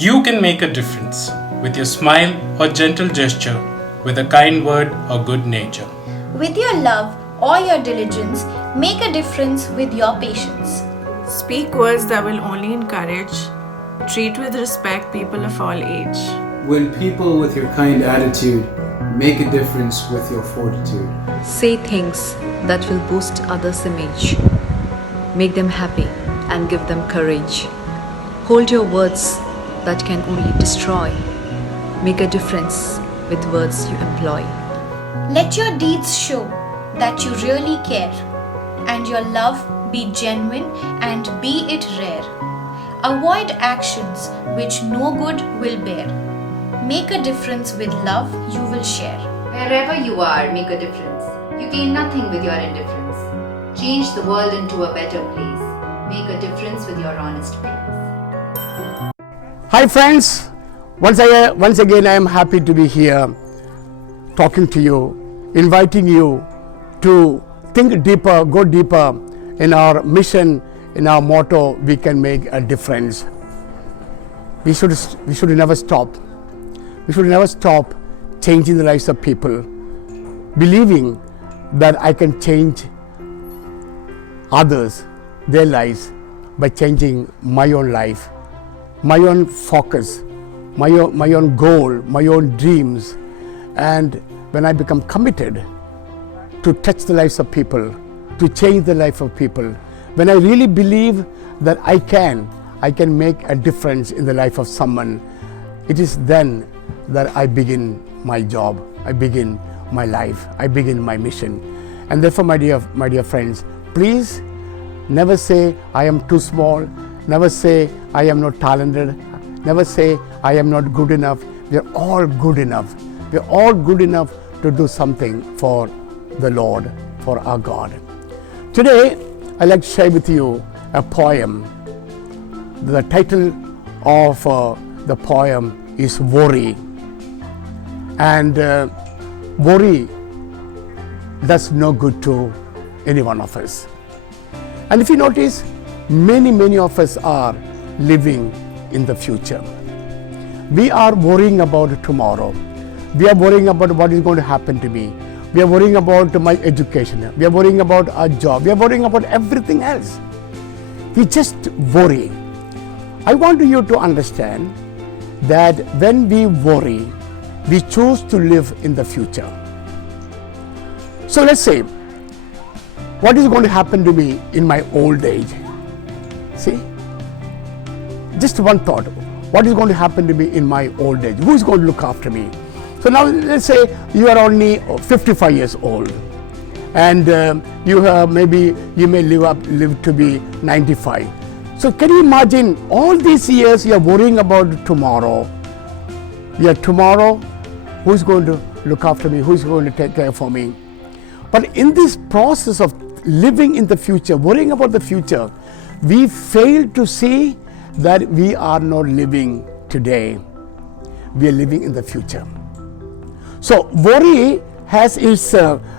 You can make a difference with your smile or gentle gesture, with a kind word or good nature. With your love or your diligence, make a difference with your patience. Speak words that will only encourage. Treat with respect people of all age. Win people with your kind attitude. Make a difference with your fortitude. Say things that will boost others' image. Make them happy and give them courage. Hold your words that can only destroy. Make a difference with words you employ. Let your deeds show that you really care, and your love be genuine and be it rare. Avoid actions which no good will bear. Make a difference with love you will share. Wherever you are, make a difference. You gain nothing with your indifference. Change the world into a better place. Make a difference with your honest praise. Hi friends, once again I am happy to be here talking to you, inviting you to think deeper, go deeper in our mission, in our motto, we can make a difference. We should never stop. We should never stop changing the lives of people, believing that I can change others, their lives, by changing my own life, my own focus, my own goal, my own dreams. And when I become committed to touch the lives of people, to change the life of people, when I really believe that I can make a difference in the life of someone, it is then that I begin my job, I begin my life, I begin my mission. And therefore, my dear friends, please never say I am too small, never say I am not talented, never say I am not good enough. We are all good enough. We are all good enough to do something for the Lord, for our God. Today, I'd like to share with you a poem. The title of the poem is Worry. And worry does no good to any one of us. And if you notice, many of us are living in the future. We are worrying about tomorrow. We are worrying about what is going to happen to me. We are worrying about my education. We are worrying about our job. We are worrying about everything else. We just worry. I want you to understand that when we worry, we choose to live in the future. So let's say, what is going to happen to me in my old age? See, just one thought. What is going to happen to me in my old age? Who is going to look after me? So now let's say you are only 55 years old, and you may live to be 95. So can you imagine all these years you are worrying about tomorrow? Tomorrow, who is going to look after me? Who is going to take care for me? But in this process of living in the future, worrying about the future, we fail to see that we are not living today. We are living in the future. So worry has its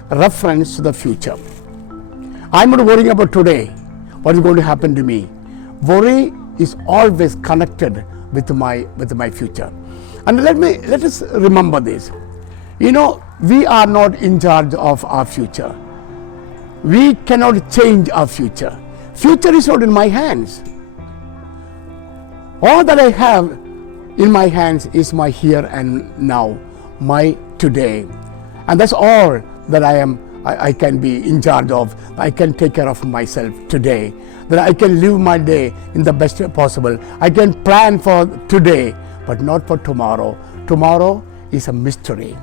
reference to the future. I'm not worrying about today, what is going to happen to me. Worry is always connected with my future. And let us remember this. We are not in charge of our future. We cannot change our future. Future is not in my hands. All that I have in my hands is my here and now, my today. And that's all that I can be in charge of. I can take care of myself today. That I can live my day in the best way possible. I can plan for today, but not for tomorrow. Tomorrow is a mystery.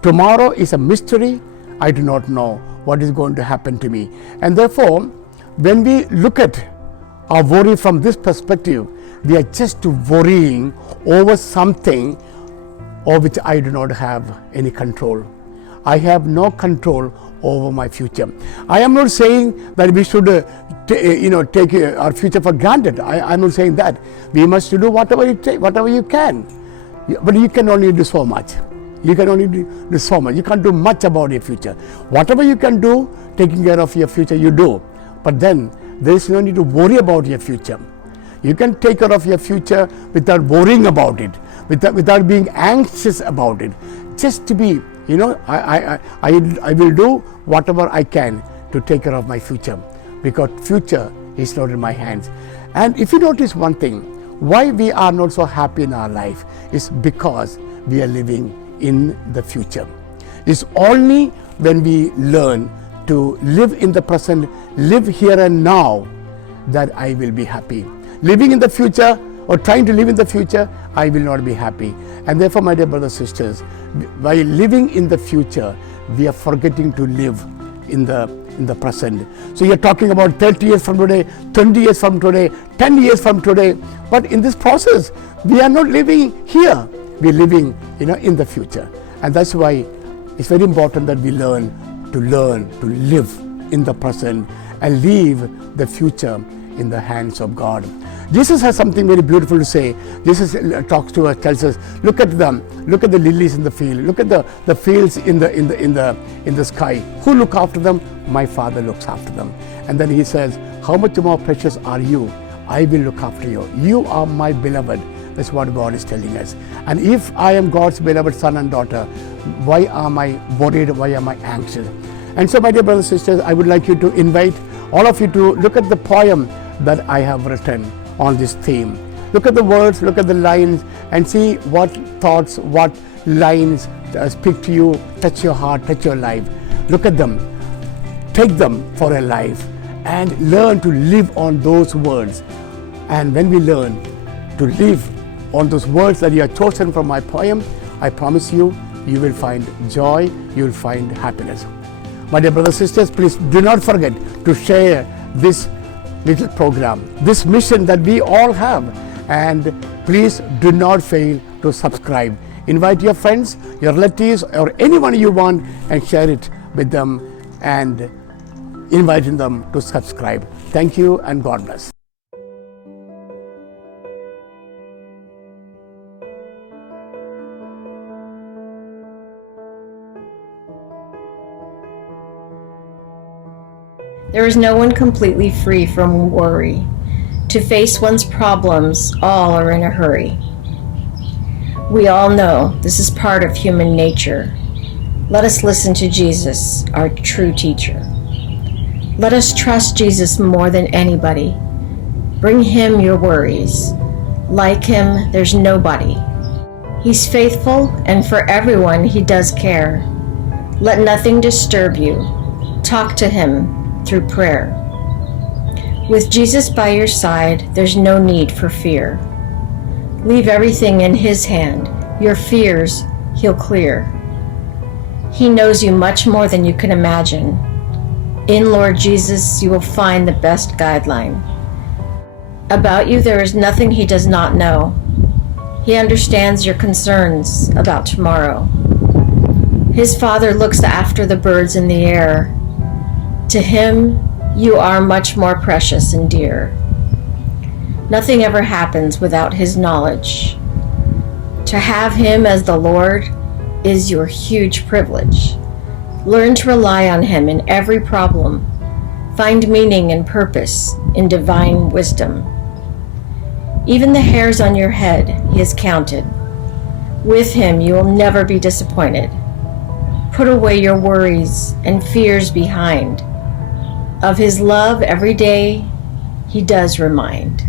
Tomorrow is a mystery. I do not know what is going to happen to me. And therefore, when we look at our worry from this perspective, we are just worrying over something over which I do not have any control. I have no control over my future. I am not saying that we should take our future for granted. I am not saying that. We must do whatever you can. But you can only do so much. You can only do so much. You can't do much about your future. Whatever you can do, taking care of your future, you do. But then there is no need to worry about your future. You can take care of your future without worrying about it, without being anxious about it. Just to be, I will do whatever I can to take care of my future, because future is not in my hands. And if you notice one thing, why we are not so happy in our life is because we are living in the future. It's only when we learn to live in the present, live here and now, that I will be happy. Living in the future or trying to live in the future, I will not be happy. And therefore, my dear brothers and sisters, by living in the future, we are forgetting to live in the present. So you're talking about 30 years from today, 20 years from today, 10 years from today. But in this process, we are not living here. We're living, in the future. And that's why it's very important that we learn to live in the present and leave the future in the hands of God. Jesus has something very beautiful to say. Jesus talks to us, tells us, look at them, look at the lilies in the field, look at the fields in the sky. Who look after them? My Father looks after them. And then he says, how much more precious are you? I will look after you. You are my beloved. That's what God is telling us. And if I am God's beloved son and daughter, why am I worried? Why am I anxious? And so, my dear brothers and sisters, I would like you to invite all of you to look at the poem that I have written on this theme. Look at the words, look at the lines, and see what thoughts, what lines speak to you, touch your heart, touch your life. Look at them, take them for a life, and learn to live on those words. And when we learn to live on those words that you have chosen from my poem, I promise you, you will find joy, you will find happiness. My dear brothers and sisters, please do not forget to share this little program, this mission that we all have, and please do not fail to subscribe. Invite your friends, your relatives, or anyone you want, and share it with them, and inviting them to subscribe. Thank you, and God bless. There is no one completely free from worry. To face one's problems, all are in a hurry. We all know this is part of human nature. Let us listen to Jesus, our true teacher. Let us trust Jesus more than anybody. Bring him your worries. Like him, there's nobody. He's faithful, and for everyone he does care. Let nothing disturb you. Talk to him through prayer. With Jesus by your side, there's no need for fear. Leave everything in his hand. Your fears he'll clear. He knows you much more than you can imagine. In Lord Jesus, you will find the best guideline. About you, there is nothing he does not know. He understands your concerns about tomorrow. His Father looks after the birds in the air. To him, you are much more precious and dear. Nothing ever happens without his knowledge. To have him as the Lord is your huge privilege. Learn to rely on him in every problem. Find meaning and purpose in divine wisdom. Even the hairs on your head he has counted. With him you will never be disappointed. Put away your worries and fears behind. Of his love every day he does remind.